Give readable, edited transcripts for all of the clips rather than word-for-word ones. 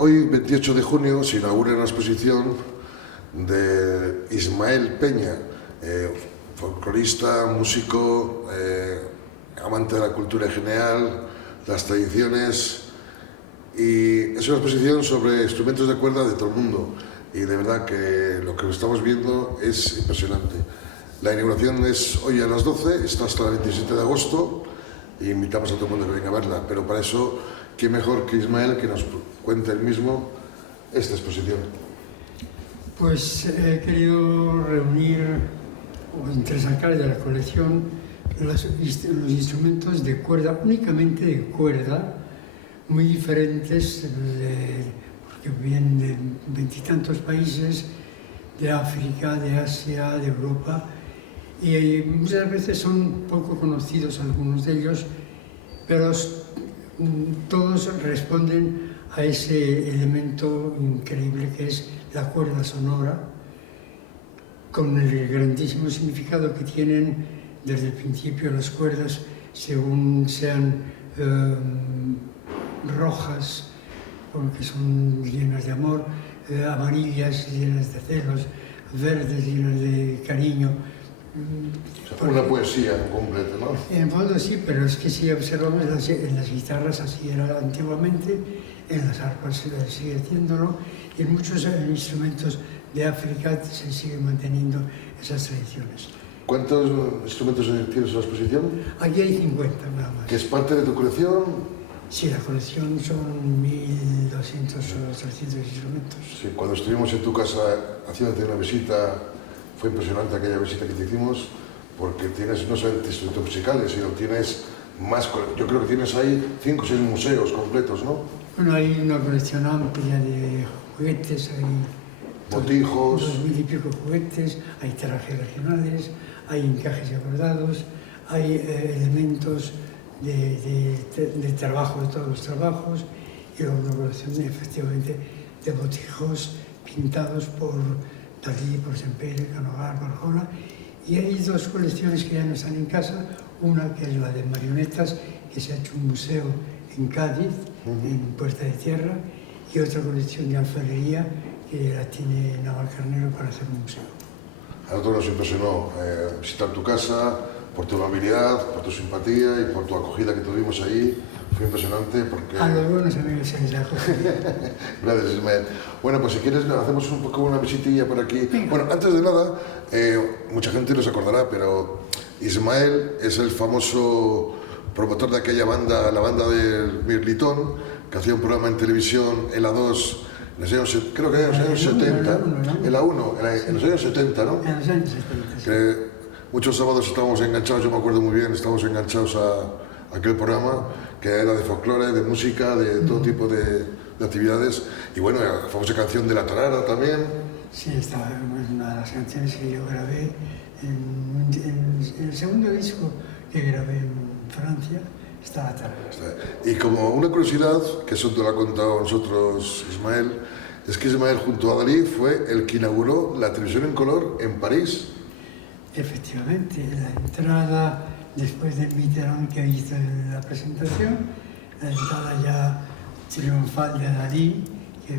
hoy, 28 de junio, se inaugura una exposición de Ismael Peña, folclorista, músico, amante de la cultura en general, las tradiciones, y es una exposición sobre instrumentos de cuerda de todo el mundo, y de verdad que lo que estamos viendo es impresionante. La inauguración es hoy a las 12, está hasta el 27 de agosto, y invitamos a todo el mundo que venga a verla, pero para eso, ¿qué mejor que Ismael que nos cuente él mismo esta exposición? Pues he querido reunir o entresacar de la colección los instrumentos de cuerda, únicamente de cuerda, muy diferentes, porque vienen de veintitantos países, de África, de Asia, de Europa, y muchas veces son poco conocidos algunos de ellos, pero todos responden a ese elemento increíble que es la cuerda sonora, con el grandísimo significado que tienen desde el principio las cuerdas, según sean rojas, porque son llenas de amor, amarillas llenas de celos, verdes llenas de cariño. Una poesía en completo, ¿no? En fondo sí, pero es que si observamos en las guitarras así era antiguamente, en las arpas sigue haciéndolo, y en muchos instrumentos de África se siguen manteniendo esas tradiciones. ¿Cuántos instrumentos tienes en la exposición? Aquí hay 50 nada más. ¿Que es parte de tu colección? Sí, la colección son 1200 o 300 instrumentos. Sí, cuando estuvimos en tu casa haciéndote una visita, fue impresionante aquella visita que te hicimos, porque tienes no solamente instrumentos musicales, sino tienes más, yo creo que tienes ahí 5 o 6 museos completos, ¿no? Bueno, hay una colección amplia de juguetes, hay botijos, 2000 y pico juguetes, hay trajes regionales, hay encajes y bordados, hay elementos de trabajo, de todos los trabajos, y luego una colección efectivamente de botijos pintados por Dalí, por Sempere, Canogar, Barjola, y hay 2 colecciones que ya no están en casa, una que es la de marionetas, que se ha hecho un museo en Cádiz, en Puerta de Tierra, y otra colección de alfarería que la tiene Navalcarnero para hacer un museo. A nosotros nos impresionó visitar tu casa, por tu amabilidad, por tu simpatía y por tu acogida que tuvimos ahí. Fue impresionante porque... A los buenos amigos se les acoge. Gracias, Ismael. Bueno, pues si quieres hacemos un poco una visitilla por aquí. Venga. Bueno, antes de nada, mucha gente no se acordará, pero Ismael es el famoso promotor de aquella banda, la banda del Mirlitón, que hacía un programa en televisión, en la 2, en los años, creo que en los años 70, en la 1, en los años 70, ¿no? En los años 70, sí. Que muchos sábados estábamos enganchados, yo me acuerdo muy bien, estábamos enganchados a aquel programa, que era de folclore, de música, de todo tipo de actividades. Y bueno, la famosa canción de La Tarara también. Sí, esta es una de las canciones que yo grabé en el segundo disco que grabé en Francia, está La Tarara. Y como una curiosidad, que eso te lo ha contado a nosotros Ismael, es que Ismael junto a Dalí fue el que inauguró la televisión en color en París. Efectivamente, la entrada, después de Mitterrand que hizo la presentación, la entrada ya triunfal de Dalí, que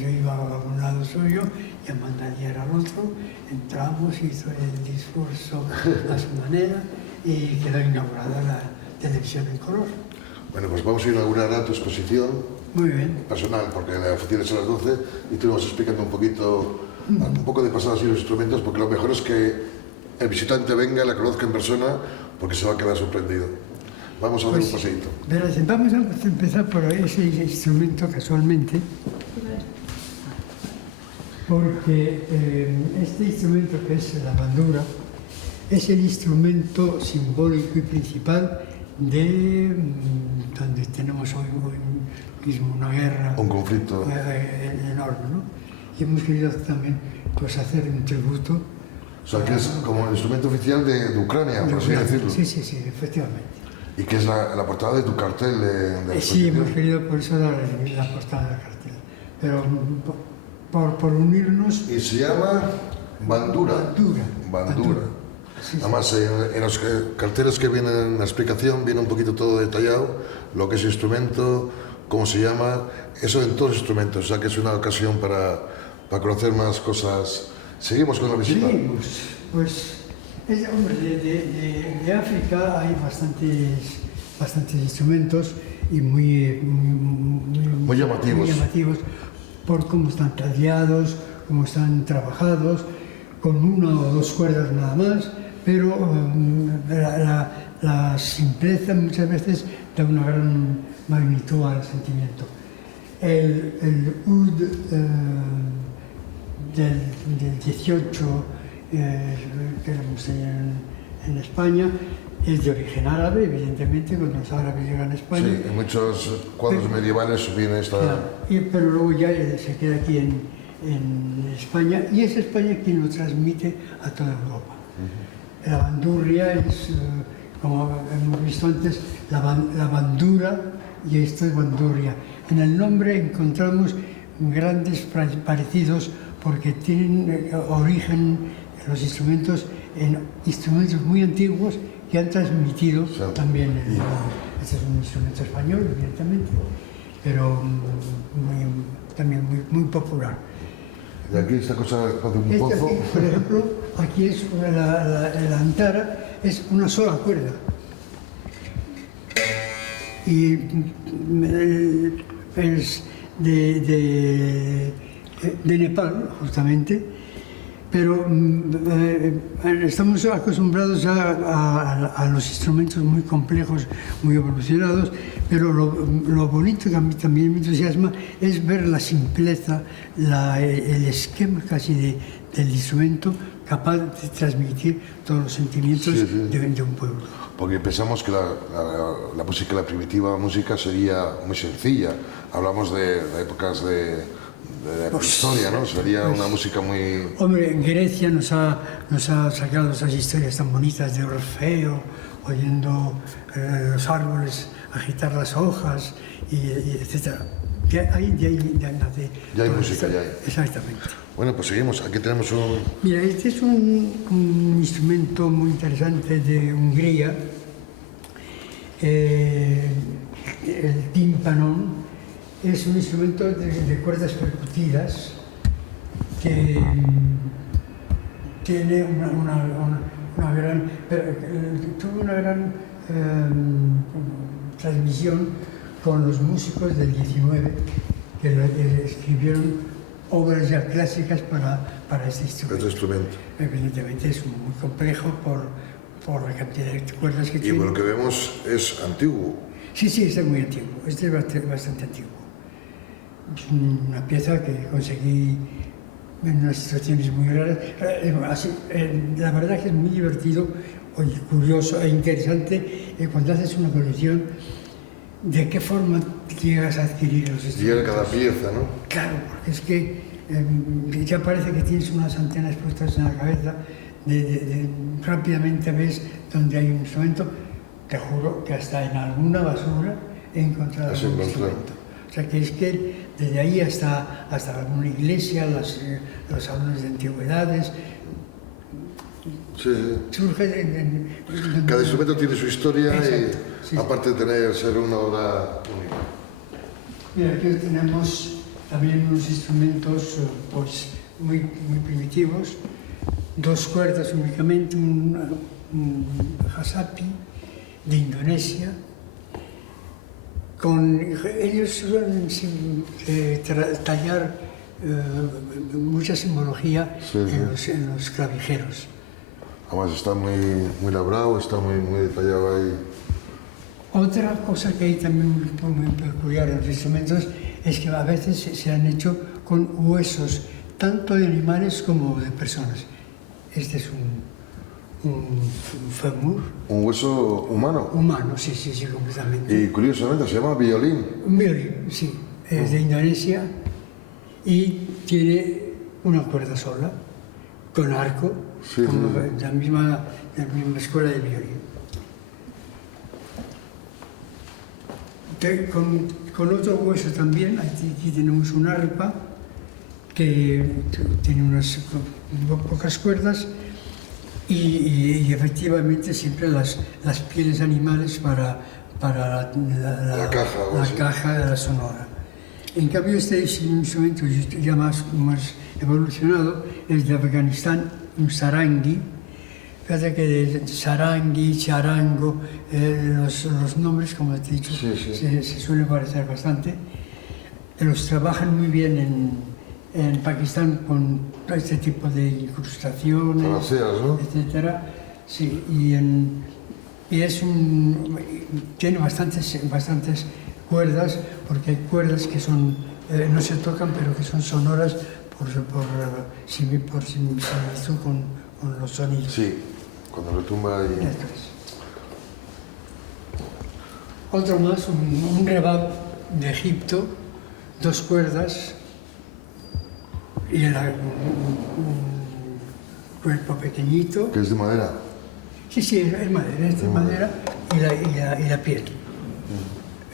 yo iba a un lado suyo y Amanda era al otro, entramos, hizo el discurso a su manera y quedó inaugurada la televisión en color. Bueno, pues vamos a inaugurar tu exposición. Muy bien. Personal, porque la oficina es a las 12 y tú nos vas explicando un poco de pasado así los instrumentos, porque lo mejor es que el visitante venga, la conozca en persona, porque se va a quedar sorprendido. Vamos a dar un paseíto. Verás, vamos a empezar por ese instrumento casualmente, porque este instrumento que es la bandura es el instrumento simbólico y principal de donde tenemos hoy mismo una guerra, un conflicto enorme, ¿no? Y hemos querido también pues, hacer un tributo. O sea, que es como el instrumento oficial de Ucrania, por así decirlo. Sí, sí, sí, efectivamente. Y que es la portada de tu cartel de Sí, hemos querido por eso dar la portada del cartel. Pero por unirnos... Y se llama Bandura. Bandura. Sí, además, en los carteles que vienen en la explicación viene un poquito todo detallado, lo que es instrumento, cómo se llama, eso en todos los instrumentos, o sea que es una ocasión para conocer más cosas. Seguimos con la visita. Seguimos, pues, hombre, de África hay bastantes instrumentos y muy llamativos por cómo están tallados, cómo están trabajados, con una o dos cuerdas nada más, pero la simpleza muchas veces da una gran magnitud al sentimiento. El oud del 18 que hemos tenido en España es de origen árabe, evidentemente, cuando los árabes llegan a España. Sí, en muchos cuadros medievales viene esta... Claro, pero luego ya se queda aquí en España, y es España quien lo transmite a toda Europa. La bandurria es, como hemos visto antes, la bandura, y esto es bandurria. En el nombre encontramos grandes parecidos porque tienen origen los instrumentos en instrumentos muy antiguos que han transmitido también. Este es un instrumento español, evidentemente, pero también muy popular. Y aquí esta cosa hace un pozo. Aquí, por ejemplo, aquí es la antara, es una sola cuerda. Y es de Nepal, justamente, pero estamos acostumbrados ya a los instrumentos muy complejos, muy evolucionados, pero lo bonito que a mí también me entusiasma es ver la simpleza, el esquema casi del instrumento capaz de transmitir todos los sentimientos de un pueblo. Porque pensamos que la música, la primitiva música sería muy sencilla. Hablamos de épocas de la historia, ¿no? Sería una música muy... Hombre, en Grecia nos ha sacado esas historias tan bonitas de Orfeo, oyendo los árboles agitar las hojas, etc. De ahí nace... Ya hay música, ya hay. Exactamente. Bueno, pues seguimos. Aquí tenemos un... Mira, este es un instrumento muy interesante de Hungría, el tímpano. Es un instrumento de cuerdas percutidas que tiene tuvo una gran transmisión con los músicos del 19 que escribieron obras ya clásicas para este instrumento. Evidentemente es muy complejo por la cantidad de cuerdas que tiene. Y por lo que vemos es antiguo. Sí, este es muy antiguo, este es bastante antiguo. Es una pieza que conseguí en unas situaciones muy raras. La verdad que es muy divertido, curioso e interesante cuando haces una colección, de qué forma llegas a adquirir los instrumentos. Llega cada pieza, ¿no? Claro, porque es que ya parece que tienes unas antenas puestas en la cabeza, rápidamente ves donde hay un instrumento. Te juro que hasta en alguna basura he encontrado un instrumento. O sea, que es que desde ahí hasta alguna iglesia, los salones de antigüedades, surge cada instrumento tiene su historia. Exacto, y aparte de ser una obra única. Mira, aquí tenemos también unos instrumentos pues, muy primitivos, dos cuerdas únicamente, un hasapi de Indonesia. Ellos suelen tallar mucha simbología en los clavijeros. Además está muy labrado, está muy detallado ahí. Otra cosa que hay también muy peculiar en los instrumentos es que a veces se han hecho con huesos, tanto de animales como de personas. Este es un fémur. ¿Un hueso humano? Humano, sí, completamente. Y curiosamente se llama violín. Un violín, sí. Es de Indonesia y tiene una cuerda sola, con arco, como la misma escuela de violín. Con otro hueso también, aquí tenemos una arpa que tiene unas pocas cuerdas y efectivamente siempre las pieles animales para La caja, o la así. caja de la sonora. En cambio, este es un instrumento ya más evolucionado, es de Afganistán, un sarangi. Fíjate que de sarangi, charango, los nombres, como te he dicho, Sí, sí. se suelen parecer bastante. Los trabajan muy bien en Pakistán con este tipo de incrustaciones, Panaceas, ¿no? etcétera. Sí, y tiene bastantes cuerdas, porque hay cuerdas que son, no se tocan, pero que son sonoras por similitud con los sonidos. Sí, cuando retumba y... Esto es. Otro más, un rebab de Egipto, 2 cuerdas y un cuerpo pequeñito. que es de madera. Sí, es madera, es de madera y la piel.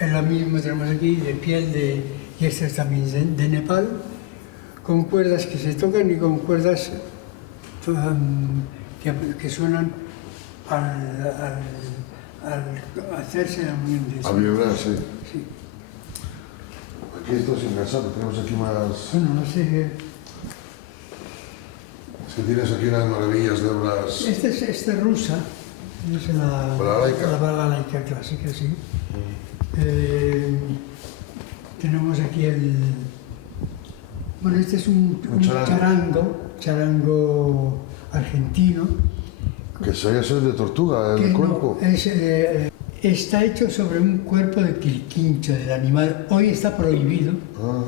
Es lo mismo tenemos aquí de piel y este es también de Nepal, con cuerdas que se tocan y con cuerdas que suenan al hacerse la unión de Al vibrar, sí. Sí. Aquí esto es incansable, tenemos aquí más... Bueno, no sé. Es que tienes aquí unas maravillas de obras... Esta es rusa, es la Balalaika. la balalaika clásica, sí. Tenemos aquí bueno, este es un charango argentino. Que solía ser de tortuga, que el no, cuerpo. está hecho sobre un cuerpo de quilquincho del animal. Hoy está prohibido.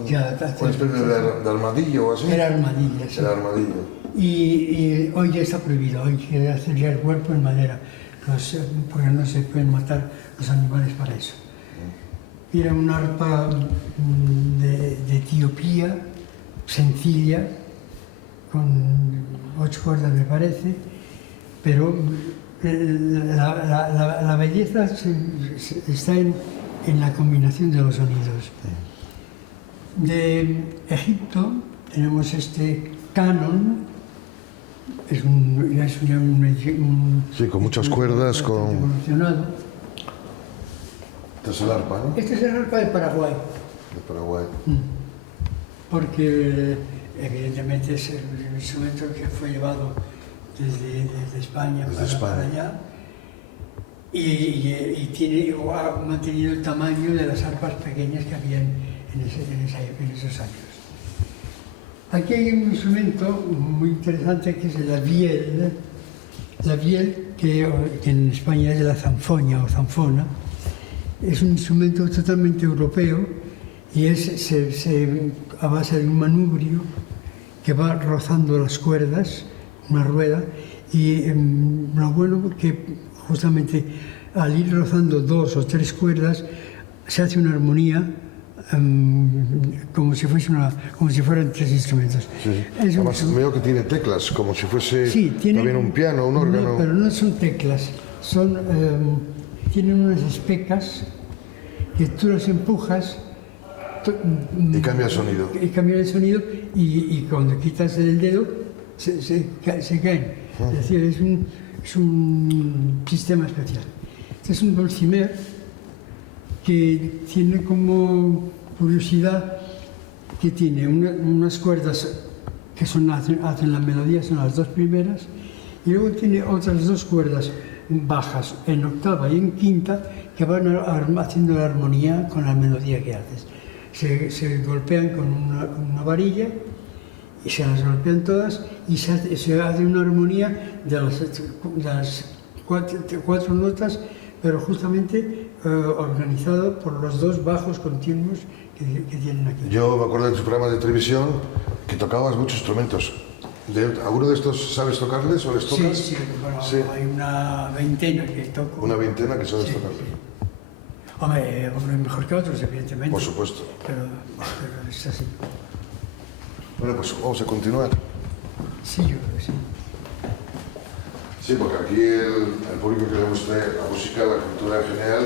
Ya, Una especie de armadillo o así. Era armadilla, sí. El armadillo. Y hoy ya está prohibido, hoy quiere hacer ya el cuerpo en madera, porque no se pueden matar los animales para eso. Era una arpa de Etiopía, sencilla, con 8 cuerdas me parece, pero la belleza está en la combinación de los sonidos. De Egipto tenemos este canon. Es Sí, con muchas cuerdas, con... evolucionado. Este es el arpa, ¿no? Este es el arpa de Paraguay, De Paraguay. porque evidentemente es el instrumento que fue llevado desde España para allá y ha mantenido el tamaño de las arpas pequeñas que habían en esos años. Aquí hay un instrumento muy interesante que es la viel. La viel, que en España es la zanfoña o zanfona, es un instrumento totalmente europeo y es a base de un manubrio que va rozando las cuerdas, una rueda, y lo bueno es que justamente al ir rozando 2 o 3 cuerdas se hace una armonía como si fueran 3 instrumentos. Sí. Además veo que tiene teclas, como si fuese también un piano, un órgano. No, pero no son teclas, tienen unas especas que tú las empujas y cambia el sonido. Y cambia el sonido y cuando quitas el dedo se caen. Es decir, es un sistema especial. Este es un dulcimer que tiene como curiosidad que tiene unas cuerdas que hacen la melodía, son las 2 primeras, y luego tiene otras 2 cuerdas bajas en octava y en quinta que van haciendo la armonía con la melodía que haces. Se golpean con una varilla y se las golpean todas y se hace una armonía de las 4 notas, pero justamente organizado por los 2 bajos continuos que tienen aquí. Yo me acuerdo de tus programas de televisión que tocabas muchos instrumentos. ¿Alguno de estos sabes tocarles o les tocas? Sí, bueno, sí. Hay una veintena que toco. Una veintena que sabes tocar. Sí. Hombre, mejor que otros, evidentemente. Por supuesto. Pero es así. Bueno, pues vamos a continuar. Sí, yo creo que sí. Sí, porque aquí el público que le guste la música, la cultura en general,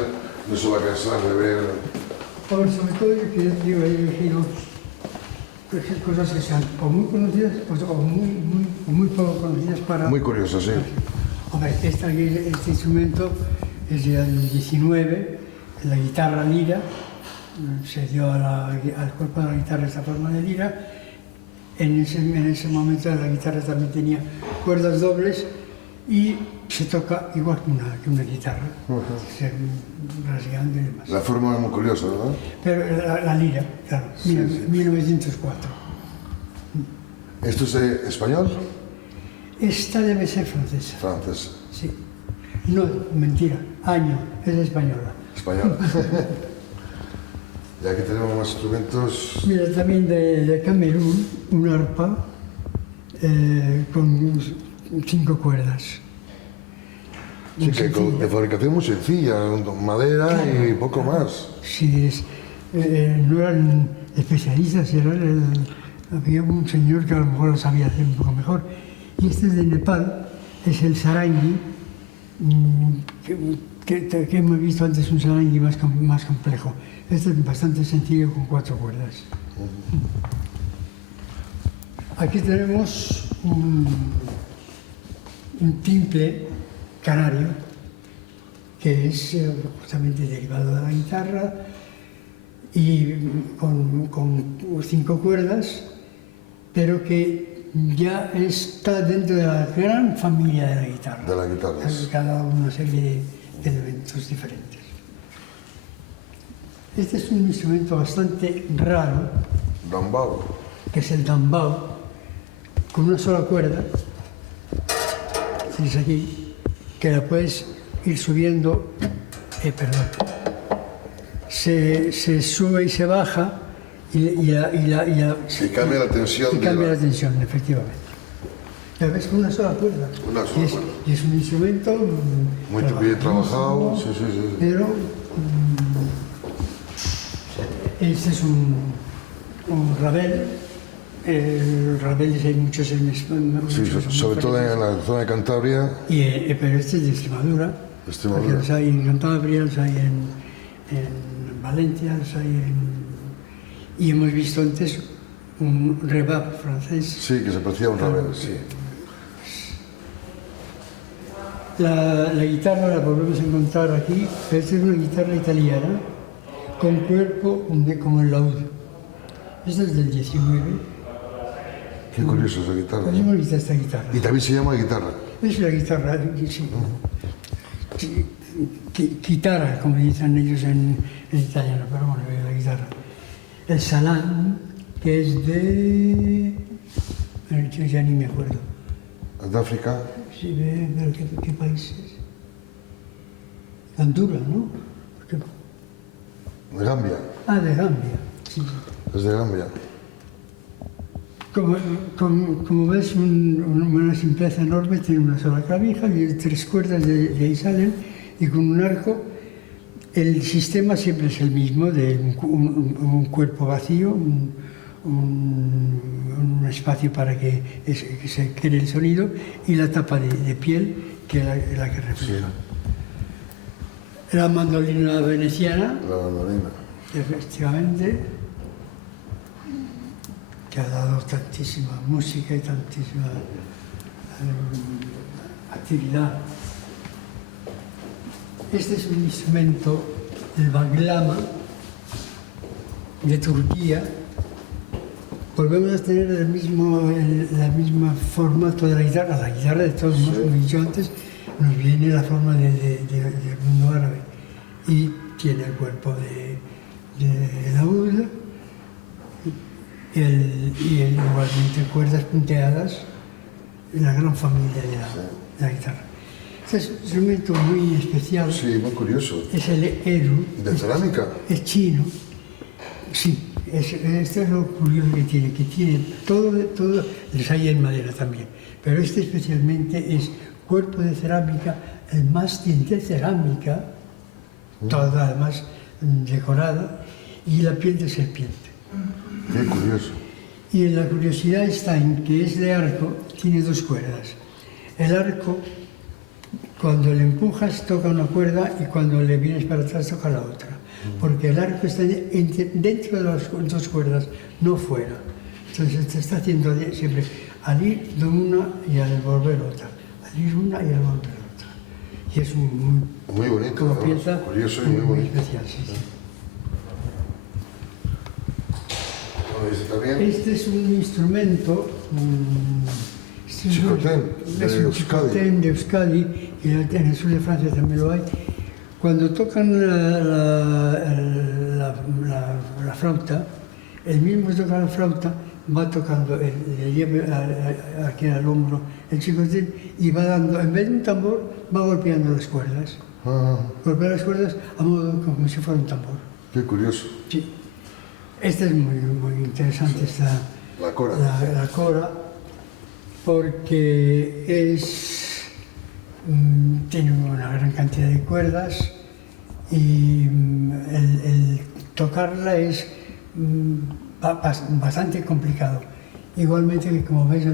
no se va a cansar de ver... Sobre todo yo he elegido cosas que sean o muy conocidas o muy poco conocidas para... Muy curioso, sí. Hombre, este instrumento es del 19, la guitarra lira, se dio al cuerpo de la guitarra esta forma de lira. En ese momento la guitarra también tenía cuerdas dobles y se toca igual que una guitarra, rasgando y demás. La forma es muy curiosa, ¿verdad? Pero la lira, claro, Sí, 1904. ¿Esto es español? Esta debe ser francesa. Francés. Sí. No, mentira, año, es española. Español. Y aquí tenemos más instrumentos. Mira, también de Camerún, un arpa con 5 cuerdas. Sí, que de fabricación muy sencilla, con madera Claro, y poco más. Sí, no eran especialistas, había un señor que a lo mejor lo sabía hacer un poco mejor. Y este es de Nepal, es el sarangi, que hemos visto antes un sarangi más complejo. Este es bastante sencillo con 4 cuerdas. Aquí tenemos un timple canario, que es justamente derivado de la guitarra y con 5 cuerdas, pero que ya está dentro de la gran familia de la guitarra. De la guitarra. Cada una serie de elementos diferentes. Este es un instrumento bastante raro, Dambao. que es el dambao, con una sola cuerda, tienes aquí, que la puedes ir subiendo, se sube y se baja y cambia la tensión. Y cambia la tensión, efectivamente. ¿La ves con una sola cuerda? Una sola cuerda. Y es un instrumento Muy bien trabajado, sí. Pero este es un rabel. El rabel hay muchos en España. Sí, sobre todo en la zona de Cantabria. Pero este es de Extremadura. Porque los hay en Cantabria, los hay en Valencia, los hay y hemos visto antes un rebab francés. Sí, que se parecía a un rabel, sí. La guitarra la volvemos a encontrar aquí, pero esta es una guitarra italiana con cuerpo como el laúd. Esta es del 19. Qué curioso esa guitarra. ¿Cómo se llama esta guitarra? Y también se llama guitarra. Es una guitarra, sí. Guitarra, como dicen ellos en italiano, pero bueno, la guitarra. El salán, que es de... Yo ya ni me acuerdo. ¿De África? Sí, pero ¿qué países? Honduras, ¿no? De Gambia. De Gambia, sí. Es de Gambia. Como ves, una simpleza enorme, tiene una sola clavija y 3 cuerdas de ahí salen, y con un arco. El sistema siempre es el mismo, de un cuerpo vacío, un espacio para que se cree el sonido, y la tapa de piel, que es la que refleja. Sí. La mandolina veneciana. La mandolina. Efectivamente, que ha dado tantísima música y tantísima actividad. Este es un instrumento, el baglama, de Turquía. Volvemos a tener el mismo formato de la guitarra. La guitarra, de todos modos, como he dicho antes, nos viene la forma del mundo árabe. Y tiene el cuerpo de laúd y igualmente cuerdas punteadas en la gran familia de la guitarra. Este es un instrumento muy especial. Sí, muy curioso. Es el eru. ¿De cerámica? Es chino. Sí, esto es lo curioso que tiene todo, les hay en madera también, pero este especialmente es cuerpo de cerámica, el mástil de cerámica, toda además decorada, y la piel de serpiente. Qué curioso. Y la curiosidad está en que es de arco, tiene 2 cuerdas. El arco, cuando le empujas, toca una cuerda, y cuando le vienes para atrás, toca la otra. Porque el arco está dentro de las 2 cuerdas, no fuera. Entonces se está haciendo siempre al ir de una y al volver otra, al ir una y al volver otra. y es muy bonito, como ¿no? pieza Curioso y muy bonito. especial. Sí, sí. Bueno, este también. Este es un instrumento, Chicotén, de Euskadi. De Euskadi, y en el sur de Francia también lo hay. Cuando tocan la flauta, el mismo que toca la flauta va tocando, le lleva aquí al hombro el chicotén y va dando, en vez de un tambor, va golpeando las cuerdas. Golpea las cuerdas a modo como si fuera un tambor. Qué curioso. Sí. Esta es muy interesante, La cora. La cora, porque tiene una gran cantidad de cuerdas y el tocarla es bastante complicado. Igualmente que, como veis,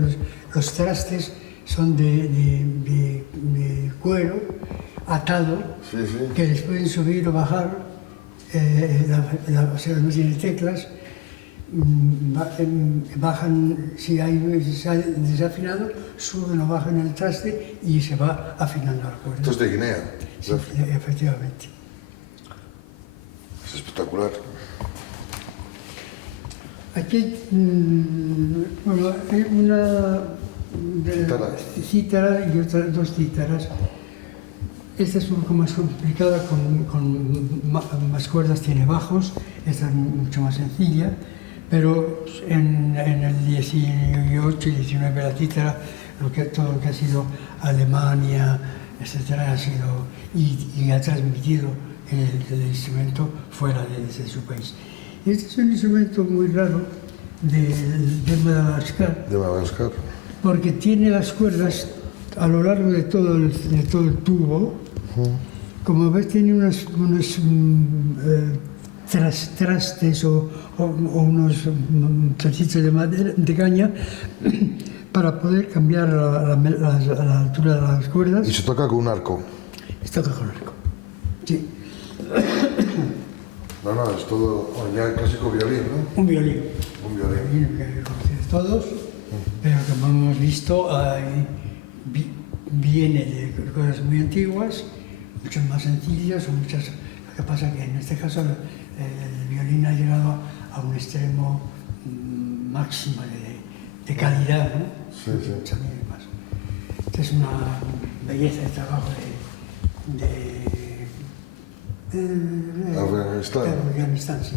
los trastes son de cuero atado, Sí, sí. que les pueden subir o bajar. O sea, no tiene teclas, bajan, si hay desafinado, suben o bajan el traste y se va afinando la cuerda. Esto es de Guinea. Sí, efectivamente. Es espectacular. Aquí, bueno, hay una cítara y otras dos cítaras. Esta es un poco más complicada, con más cuerdas, tiene bajos, esta es mucho más sencilla, pero en el 18 y 19 la cítara, todo lo que ha sido Alemania, etcétera, ha sido y ha transmitido el instrumento fuera de su país. Este es un instrumento muy raro de Madagascar. De Madagascar. Porque tiene las cuerdas a lo largo de todo el tubo. Como ves, tiene unos trastes o unos trocitos de madera, de caña, para poder cambiar la altura de las cuerdas. Y se toca con un arco. Se toca con arco. Sí. No, es todo, bueno, ya casi con violín, ¿no? Un violín. Un violín. Un violín que conocéis todos, pero como hemos visto, viene de cosas muy antiguas, muchas más sencillas, o muchas. Lo que pasa es que en este caso el violín ha llegado a un extremo máximo de calidad, ¿no? Sí, sí. Esta es una belleza de trabajo de Afganistán, sí.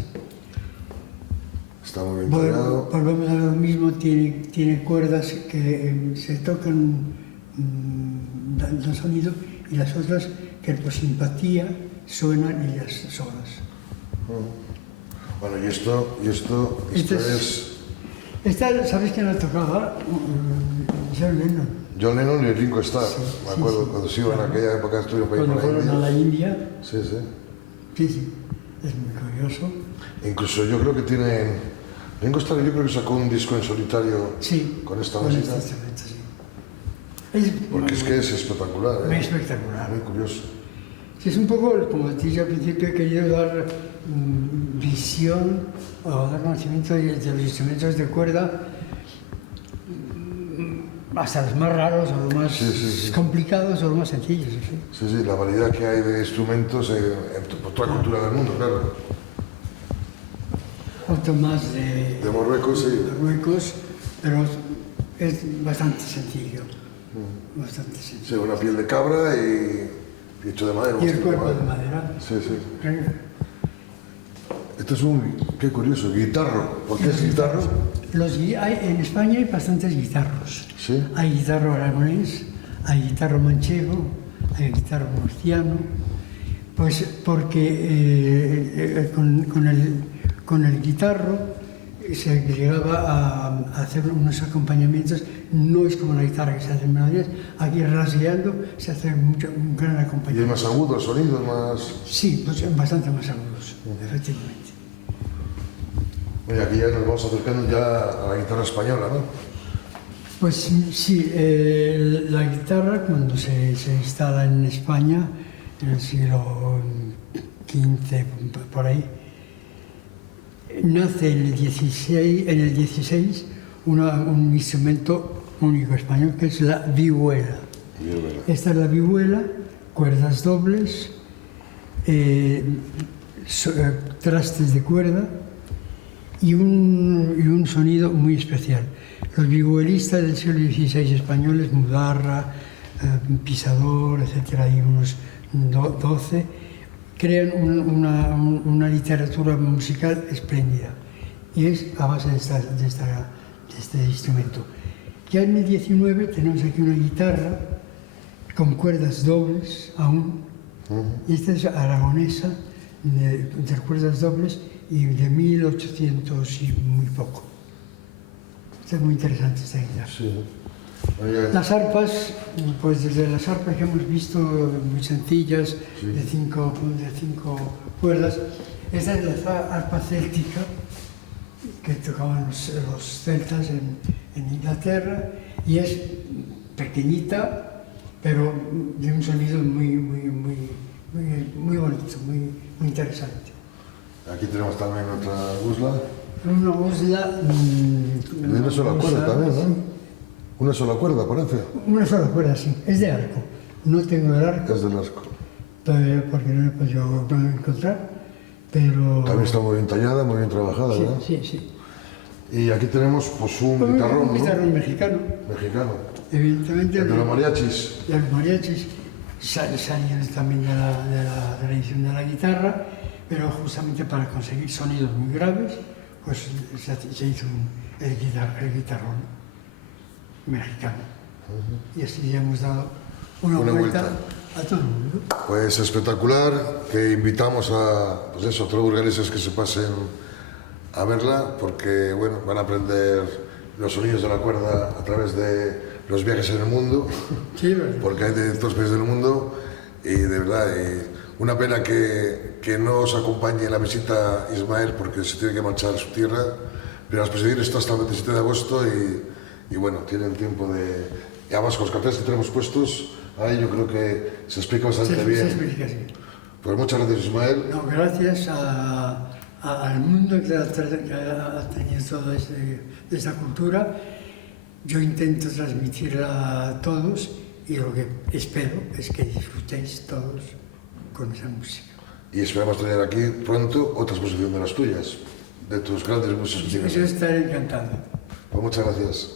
Está muy bien tallado. Volvemos a lo mismo, tiene cuerdas que se tocan dando sonido y las otras que por simpatía suenan ellas solas. Bueno, y esto es... Esta, ¿sabes quién la tocaba? John Lennon. John Lennon y Ringo Starr, Sí, me acuerdo, sí. cuando se iban en aquella época estuvieron por ahí Cuando por fueron a la India. Sí, sí. Sí, es muy curioso. Incluso yo creo que tienen... Ringo Starr yo creo que sacó un disco en solitario con esta música. Este instrumento, sí. Porque es que es espectacular, Muy espectacular. Muy curioso. Sí, es un poco, como te dije al principio, he querido dar visión o dar conocimiento de los instrumentos de cuerda, hasta los más raros o los más complicados o los más sencillos. Sí, la variedad que hay de instrumentos por toda la cultura del mundo, claro. Otro más de Marruecos, sí. Marruecos, pero es bastante sencillo. Bastante sencillo. Sí, una piel de cabra y hecho de madera. Y el cuerpo de madera. Sí. Esto es qué curioso, guitarro. ¿Por qué es guitarro? En España hay bastantes guitarros. Sí. Hay guitarro aragonés, hay guitarro manchego, hay guitarro murciano. Pues porque con el guitarro se llegaba a hacer unos acompañamientos. No es como la guitarra que se hace en melodías, aquí rasgueando se hace un gran acompañamiento. ¿Y es más agudo el sonido? Más... Sí, pues bastante más agudos, efectivamente. Oye, aquí ya nos vamos acercando ya a la guitarra española, ¿no? Pues sí, la guitarra cuando se instala en España, en el siglo XV, por ahí, nace en el 16 un instrumento único español que es la vihuela. Esta es la vihuela cuerdas dobles, trastes de cuerda y un sonido muy especial. Los vihuelistas del siglo XVI españoles, Mudarra, Pisador, etcétera, y unos 12, crean una literatura musical espléndida, y es a base de este instrumento. Ya en el 19 tenemos aquí una guitarra con cuerdas dobles aún, y esta es aragonesa, de cuerdas dobles, y de 1800 y muy poco. Esta es muy interesante esta guitarra. Sí. Las arpas, pues desde las arpas que hemos visto, muy sencillas, sí, de cinco cuerdas. Esta es la arpa céltica que tocaban los celtas en Inglaterra, y es pequeñita, pero de un sonido muy bonito, muy interesante. Aquí tenemos también otra gusla. Una gusla... De una sola cuerda también, ¿no? Sí. Una sola cuerda, parece. Una sola cuerda, sí. Es de arco. No tengo el arco. Es del arco. Todavía porque no lo he podido encontrar, pero... También está muy bien tallada, muy bien trabajada, Sí, ¿verdad? sí, sí. Y aquí tenemos pues un guitarrón, ¿no? Un guitarrón mexicano. Mexicano. Evidentemente... El de los mariachis. Los mariachis salieron también de la tradición de la guitarra, pero justamente para conseguir sonidos muy graves, pues se hizo el guitarrón mexicano. Y así ya hemos dado una vuelta a todo el mundo. Pues espectacular, que invitamos a, pues eso, a todos los burgaleses que se pasen a verla, porque bueno, van a aprender los sonidos de la cuerda a través de los viajes en el mundo, Sí, ¿verdad? porque hay de todos los países del mundo, y de verdad, una pena que no os acompañe en la visita Ismael, porque se tiene que marchar a su tierra, pero las exposición está hasta el 27 de agosto y bueno, tienen tiempo de... Y además con los carteles que tenemos puestos, ahí yo creo que se explica bastante bien. Se explica, sí. Pues muchas gracias, Ismael. No, gracias al mundo que ha tenido toda esta cultura. Yo intento transmitirla a todos, y lo que espero es que disfrutéis todos con esa música. Y esperamos tener aquí pronto otra exposición de las tuyas, de tus grandes músicos. Yo estaré encantado. Pues muchas gracias.